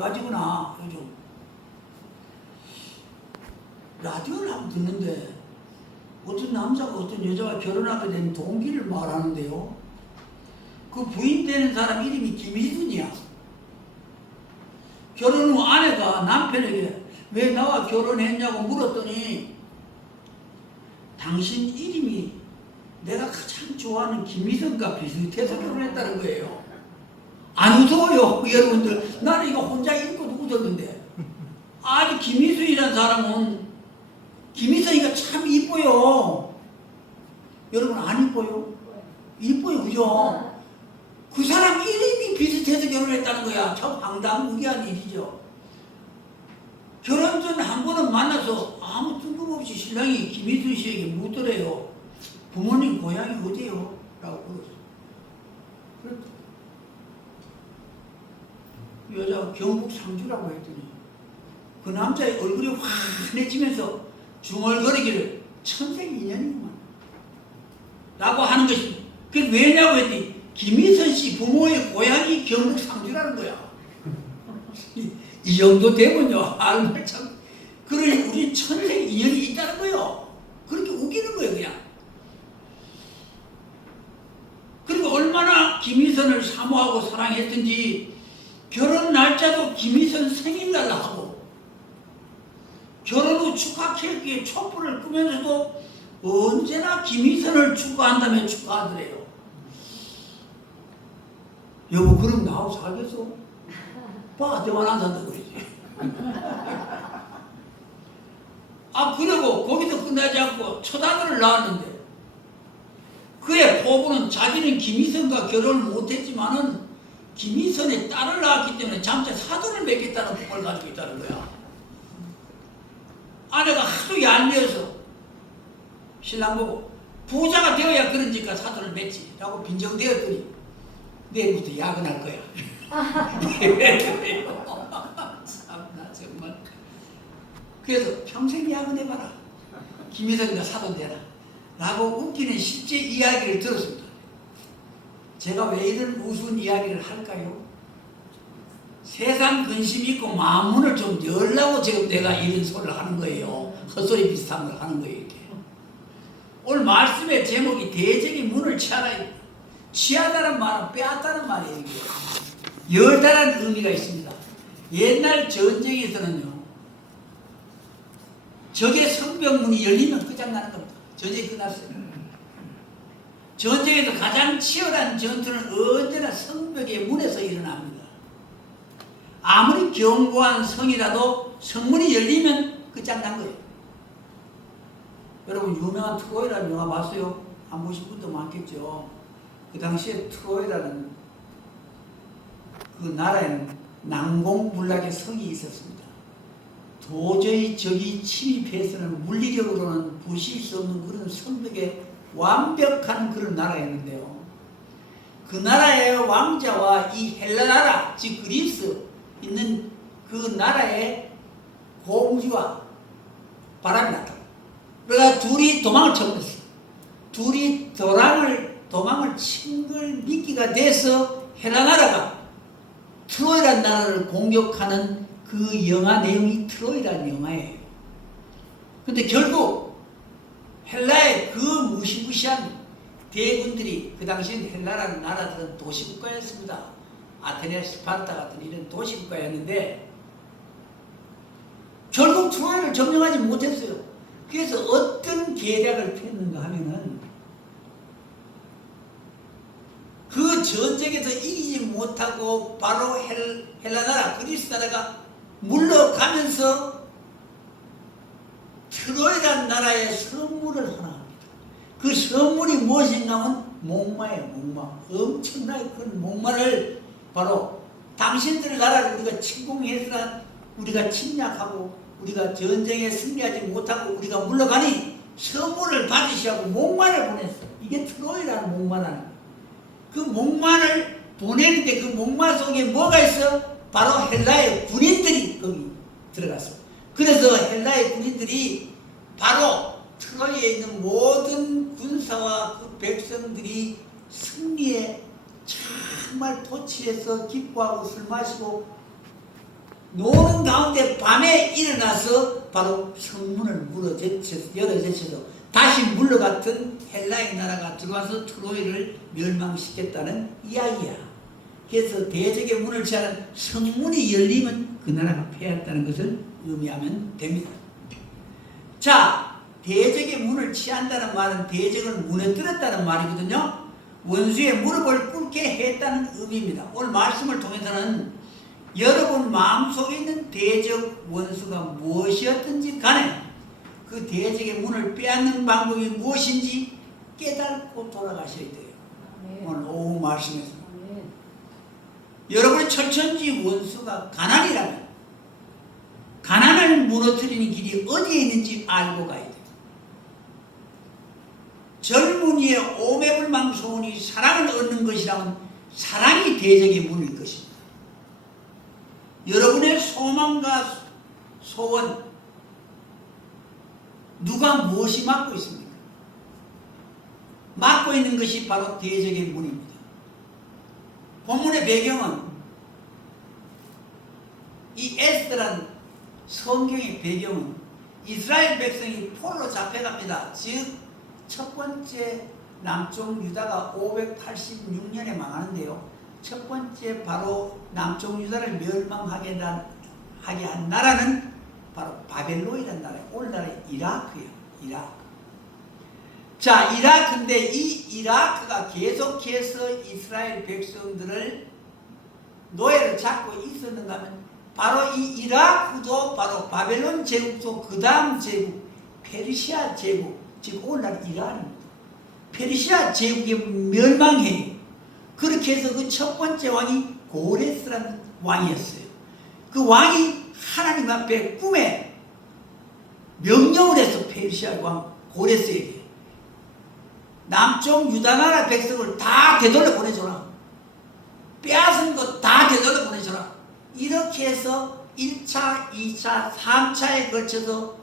가지구나. 요즘 라디오를 한번 듣는데 어떤 남자가 어떤 여자가 결혼하게 된 동기를 말하는데요. 그 부인 되는 사람 이름이 김희순이야. 결혼 후 아내가 남편에게 왜 나와 결혼했냐고 물었더니 당신 이름이 내가 가장 좋아하는 김희순과 비슷해서 결혼했다는 거예요. 안 웃어요, 여러분들. 나는 이거 혼자 읽고도 웃었는데. 아니, 김희순이라는 사람은 김희순이가 참 이뻐요. 여러분 안 이뻐요? 이뻐요, 그죠? 그 사람 이름이 비슷해서 결혼했다는 거야. 참 황당무계한 일이죠. 결혼 전 한 번은 만나서 아무 뜬금없이 신랑이 김희순 씨에게 묻더래요. 부모님 고향이 어디예요? 라고 물었어. 그랬더니 여자가 경북 상주라고 했더니 그 남자의 얼굴이 환해지면서 중얼거리기를 천생인연이구만 라고 하는 것입니다. 그게 왜냐고 했더니 김희선 씨 부모의 고향이 경북 상주라는 거야. 이 정도 되면요, 알면 참, 그러니 우리 천생인연이 있다는 거예요. 그렇게 우기는 거예요, 그냥. 그리고 얼마나 김희선을 사모하고 사랑했던지 결혼 날짜도 김희선 생일날 하고 결혼 후 축하 케이크에 촛불을 끄면서도 언제나 김희선을 축하한다며 축하하더래요. 여보, 그럼 나하고 살겠어? 봐, 대만 안 산다 그러지. 그리고 거기서 끝나지 않고 첫 아들을 낳았는데 그의 포부는 자기는 김희선과 결혼을 못했지만은 김희선의 딸을 낳았기 때문에 장차 사돈을 맺겠다는 꿈을 가지고 있다는 거야. 아내가 하도 얄미워서 신랑 보고 부자가 되어야 그런 집과 사돈을 맺지 라고 빈정대었더니 내일부터 야근할 거야. 참나 정말. 그래서 평생 야근해봐라. 김희선과 사돈 되라 라고 웃기는 실제 이야기를 들었습니다. 제가 왜 이런 우스운 이야기를 할까요? 세상 근심이 있고 마음문을 좀 열라고 지금 내가 이런 소리를 하는 거예요. 헛소리 비슷한 걸 하는 거예요, 이렇게. 오늘 말씀의 제목이 대적의 문을 치하라. 치하다는 말은 빼앗다는 말이에요, 이게. 열다라는 의미가 있습니다. 옛날 전쟁에서는요, 적의 성벽문이 열리면 끝장나는 겁니다. 전쟁이 끝났어요. 전쟁에서 가장 치열한 전투는 언제나 성벽의 문에서 일어납니다. 아무리 견고한 성이라도 성문이 열리면 끝장난 거예요. 여러분, 유명한 트로이라는 영화 봤어요? 안 보신 분도 많겠죠. 그 당시에 트로이라는 그 나라에는 난공불락의 성이 있었습니다. 도저히 적이 침입해서는 물리력으로는 부실 수 없는 그런 성벽에 완벽한 그런 나라였는데요. 그 나라의 왕자와 이 헬라 나라, 즉 그리스 있는 그 나라의 공주와 바람이 났다. 그러니까 둘이 도망을 쳐버렸어요. 둘이 도망을 친 걸 미끼가 돼서 헬라 나라가 트로이라는 나라를 공격하는 그 영화 내용이 트로이라는 영화예요. 근데 결국 헬라의 그 무시무시한 대군들이, 그 당시 헬라라는 나라들은 도시국가였습니다. 아테네, 스파르타 같은 이런 도시국가였는데 결국 트로이를 점령하지 못했어요. 그래서 어떤 계략을 폈는가 하면은 그 전쟁에서 이기지 못하고 바로 헬라 나라, 그리스 나라가 물러가면서 트로이라는 나라에 선물을 하나 합니다. 그 선물이 무엇인가 하면 목마예요, 목마. 엄청나게 큰 목마를 바로 당신들 나라를 우리가 침공해서 우리가 침략하고 우리가 전쟁에 승리하지 못하고 우리가 물러가니 선물을 받으시라고 목마를 보냈어요. 이게 트로이라는 목마라는 거예요. 그 목마를 보내는데 그 목마 속에 뭐가 있어? 바로 헬라의 군인들이 거기 들어갔습니다. 그래서 헬라의 군인들이 바로 트로이에 있는 모든 군사와 그 백성들이 승리에 정말 토치해서 기뻐하고 술 마시고 노는 가운데 밤에 일어나서 바로 성문을 열어제쳐서 다시 물러갔던 헬라의 나라가 들어와서 트로이를 멸망시켰다는 이야기야. 그래서 대적의 문을 취하는 성문이 열리면 그 나라가 패했다는 것을 의미하면 됩니다. 자, 대적의 문을 취한다는 말은 대적을 무너뜨렸다는 말이거든요. 원수의 무릎을 꿇게 했다는 의미입니다. 오늘 말씀을 통해서는 여러분 마음속에 있는 대적 원수가 무엇이었든지 간에 그 대적의 문을 빼앗는 방법이 무엇인지 깨닫고 돌아가셔야 돼요. 오늘 오후 말씀에서 여러분의 철천지 원수가 가난이라면 가난을 무너뜨리는 길이 어디에 있는지 알고 가야 돼요. 젊은이의 오매불망 소원이 사랑을 얻는 것이라면 사랑이 대적의 문일 것입니다. 여러분의 소망과 소원 누가 무엇이 막고 있습니까? 막고 있는 것이 바로 대적의 문입니다. 본문의 배경은 이 에스더란 성경의 배경은 이스라엘 백성이 포로로 잡혀갑니다. 즉 첫 번째 남쪽 유다가 586년에 망하는데요. 첫 번째 바로 남쪽 유다를 멸망하게 한 나라는 바로 바벨론이라는 나라예요. 오늘날의 이라크예요. 이라크. 자, 이라크인데 이 이라크가 계속해서 이스라엘 백성들을 노예를 잡고 있었는가 하면 바로 이 이라크도 바로 바벨론 제국도 그 다음 제국 페르시아 제국, 즉 오늘날 이란입니다. 페르시아 제국이 멸망해요. 그렇게 해서 그 첫 번째 왕이 고레스라는 왕이었어요. 그 왕이 하나님 앞에 꿈에 명령을 해서 페르시아 왕 고레스에게 남쪽 유다 나라 백성을 다 되돌려 보내줘라. 빼앗은 것 다 되돌려 보내줘라. 이렇게 해서 1차, 2차, 3차에 걸쳐서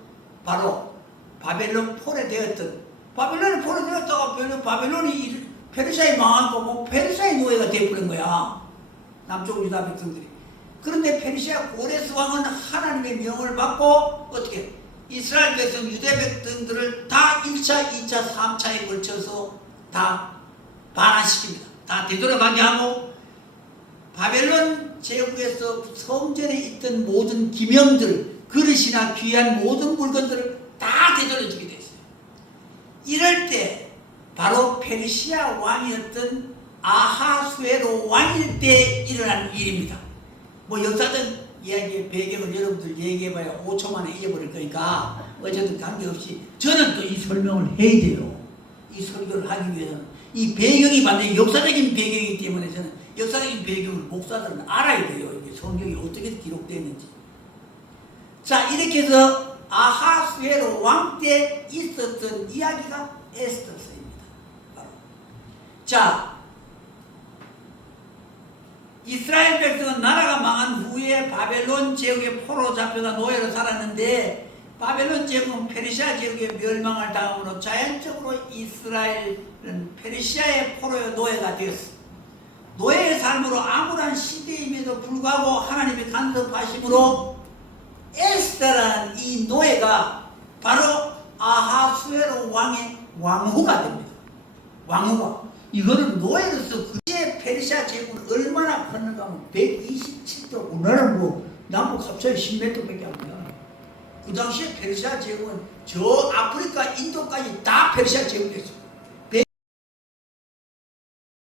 바로 바벨론 포로되었던 바벨론이 포로되었다가 바벨론이 페르시아에 망하고 뭐 페르시아의 노예가 되어버린 거야. 남쪽 유다 백성들이. 그런데 페르시아 고레스 왕은 하나님의 명을 받고 어떻게 이스라엘 백성 유대 백성들을 다 1차, 2차, 3차에 걸쳐서 다 반환시킵니다. 다 되돌아가게 하고 바벨론 제국에서 성전에 있던 모든 기명들, 그릇이나 귀한 모든 물건들을 다 되돌려주게 됐어요. 이럴 때 바로 페르시아 왕이었던 아하수에로 왕일 때 일어난 일입니다. 뭐 역사적 이야기의 배경을 여러분들 얘기해봐야 5초 만에 잊어버릴 거니까 어쨌든 관계없이 저는 또 이 설명을 해야 돼요. 이 설교를 하기 위해서는 이 배경이 반드시 역사적인 배경이기 때문에 저는 역사적인 배경을 목사들은 알아야 돼요. 이게 성경이 어떻게 기록되어 있는지. 자, 이렇게 해서 아하수에로 왕 때 있었던 이야기가 에스더서입니다. 바로. 자, 이스라엘 백성은 나라가 망한 후에 바벨론 제국의 포로로 잡혀가 노예로 살았는데 바벨론 제국은 페르시아 제국의 멸망을 당함으로 자연적으로 이스라엘은 페르시아의 포로의 노예가 되었습니다. 노예의 삶으로 암울한 시대임에도 불구하고 하나님의 간섭하심으로 에스더라는 이 노예가 바로 아하수에로 왕의 왕후가 됩니다. 왕후가. 이거는 노예로서 그때 페르시아 제국은 얼마나 컸는가 하면 127도, 오늘은 뭐 남북 합쳐서 10m밖에 안 돼요. 그 당시에 페르시아 제국은 저 아프리카 인도까지 다 페르시아 제국이었어요.